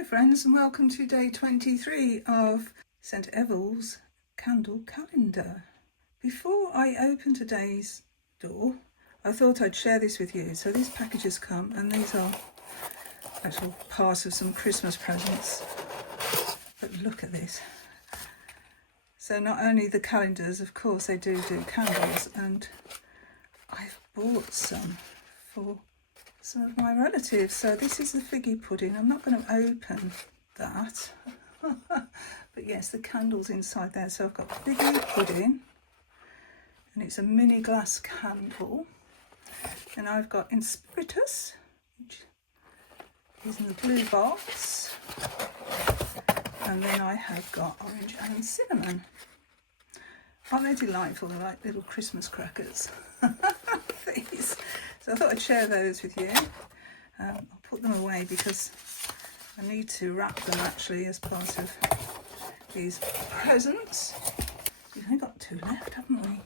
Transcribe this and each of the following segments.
Hi friends, and welcome to day 23 of St.Eval's Candle Calendar. Before I open today's door, I thought I'd share this with you. So these packages come, and these are actual parts of some Christmas presents. But look at this. So not only the calendars, of course they do candles, and I've bought some for some of my relatives. So this is the figgy pudding. I'm not going to open that. But yes, the candle's inside there. So I've got figgy pudding, and it's a mini glass candle. And I've got Inspiritus, which is in the blue box. And then I have got orange and cinnamon. Aren't they delightful? They're like little Christmas crackers. These. So I thought I'd share those with you. I'll put them away because I need to wrap them actually as part of these presents. We've only got 2 left, haven't we?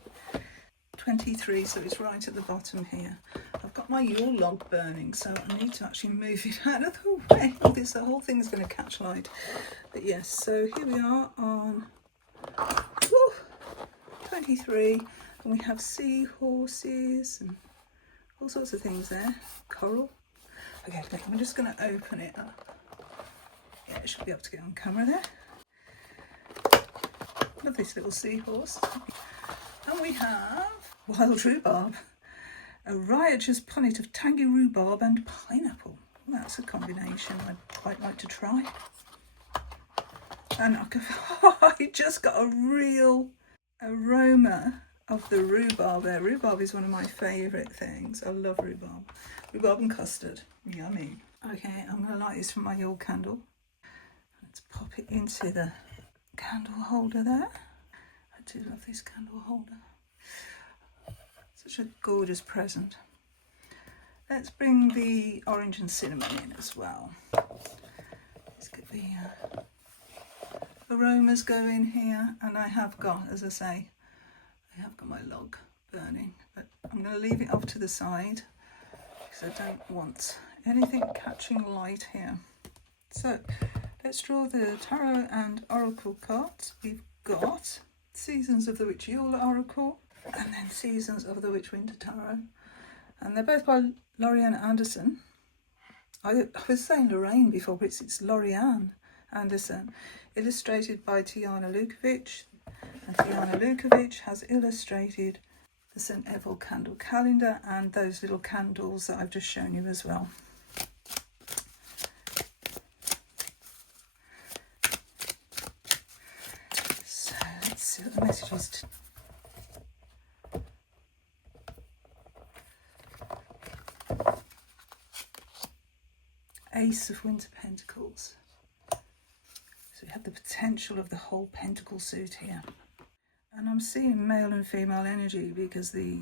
23, so it's right at the bottom here. I've got my Yule log burning, so I need to actually move it out of the way. The whole thing's going to catch light. But yes, so here we are on 23, and we have seahorses and all sorts of things there. Coral. Okay, I'm just going to open it up. Yeah, I should be able to get on camera there. Love this little seahorse. And we have wild rhubarb. A riotous punnet of tangy rhubarb and pineapple. Well, that's a combination I'd quite like to try. And I just got a real aroma of the rhubarb there. Rhubarb is one of my favourite things. I love rhubarb. Rhubarb and custard. Yummy. Okay, I'm going to light this from my Yule candle. Let's pop it into the candle holder there. I do love this candle holder. Such a gorgeous present. Let's bring the orange and cinnamon in as well. Let's get the aromas going here. And I have got, as I say, I have got my log burning, but I'm going to leave it off to the side because I don't want anything catching light here. So let's draw the Tarot and Oracle cards. We've got Seasons of the Witch Yule Oracle and then Seasons of the Witch Winter Tarot. And they're both by Lorrianne Anderson. I was saying Lorraine before, but it's Lorrianne Anderson. Illustrated by Tijana Lukovic. And Tijana Lukovic has illustrated the St.Eval Candle Calendar and those little candles that I've just shown you as well. So let's see what the message is. Ace of Winter Pentacles. So we have the potential of the whole pentacle suit here. And I'm seeing male and female energy because the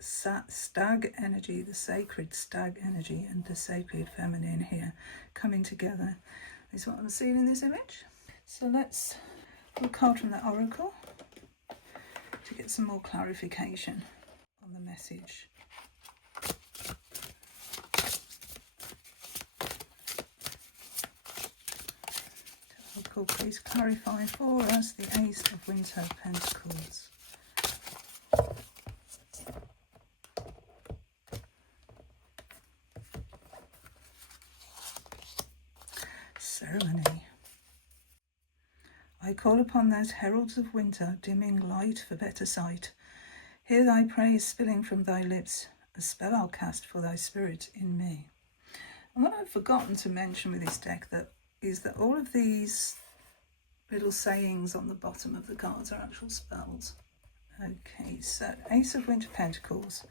stag energy, the sacred stag energy and the sacred feminine here coming together is what I'm seeing in this image. So let's pull a card from the Oracle to get some more clarification on the message. Oracle, please clarify for us the Ace of Winter Pentacles. Ceremony. I call upon those heralds of winter, dimming light for better sight. Hear thy praise spilling from thy lips, a spell I'll cast for thy spirit in me. And what I've forgotten to mention with this deck is that all of these little sayings on the bottom of the cards are actual spells. Okay, so Ace of Winter Pentacles.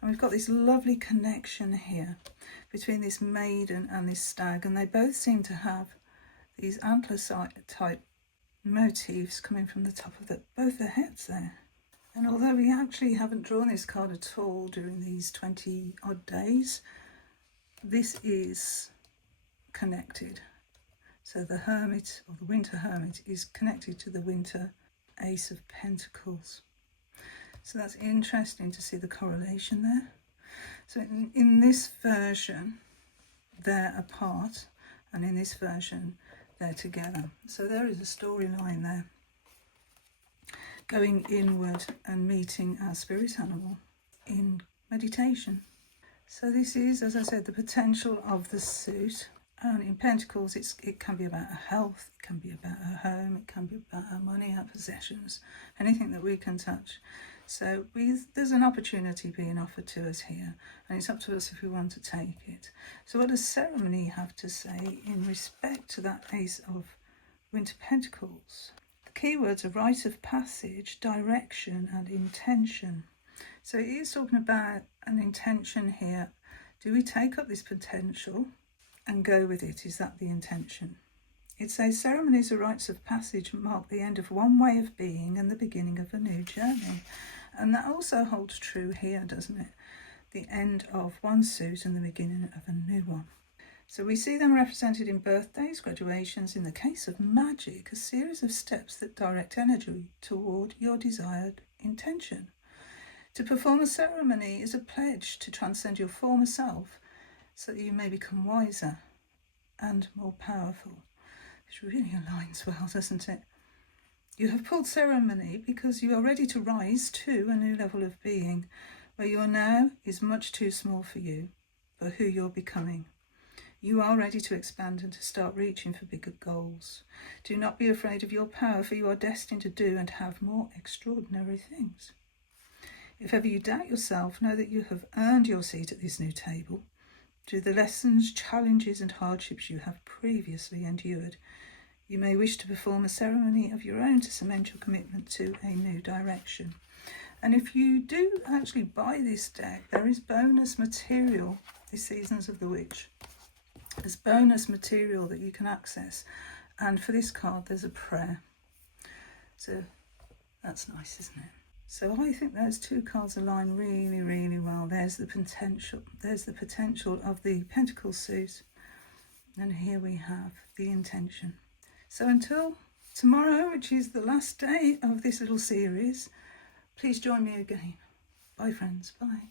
And we've got this lovely connection here between this maiden and this stag, and they both seem to have these antler type motifs coming from the top of both their heads there. And although we actually haven't drawn this card at all during these 20 odd days, this is connected. So the Hermit, or the Winter Hermit, is connected to the Winter Ace of Pentacles. So that's interesting to see the correlation there. So in this version, they're apart, and in this version they're together. So there is a storyline there, going inward and meeting our spirit animal in meditation. So this is, as I said, the potential of the suit. And in Pentacles, it can be about our health, it can be about our home, it can be about our money, our possessions, anything that we can touch. So there's an opportunity being offered to us here, and it's up to us if we want to take it. So what does ceremony have to say in respect to that Ace of Winter Pentacles? The keywords are rite of passage, direction, and intention. So it is talking about an intention here. Do we take up this potential and go with it? Is that the intention? It says ceremonies or rites of passage mark the end of one way of being and the beginning of a new journey. And that also holds true here, doesn't it? The end of one suit and the beginning of a new one. So we see them represented in birthdays, graduations, in the case of magic, a series of steps that direct energy toward your desired intention. To perform a ceremony is a pledge to transcend your former self so that you may become wiser and more powerful. This really aligns well, doesn't it? You have pulled ceremony because you are ready to rise to a new level of being, where you are now is much too small for you, for who you're becoming. You are ready to expand and to start reaching for bigger goals. Do not be afraid of your power, for you are destined to do and have more extraordinary things. If ever you doubt yourself, know that you have earned your seat at this new table through the lessons, challenges and hardships you have previously endured. You may wish to perform a ceremony of your own to cement your commitment to a new direction. And if you do actually buy this deck, there is bonus material, the Seasons of the Witch. There's bonus material that you can access. And for this card, there's a prayer. So that's nice, isn't it? So I think those two cards align really, really well. There's the potential. There's the potential of the Pentacle suit. And here we have the intention. So until tomorrow, which is the last day of this little series, please join me again. Bye, friends. Bye.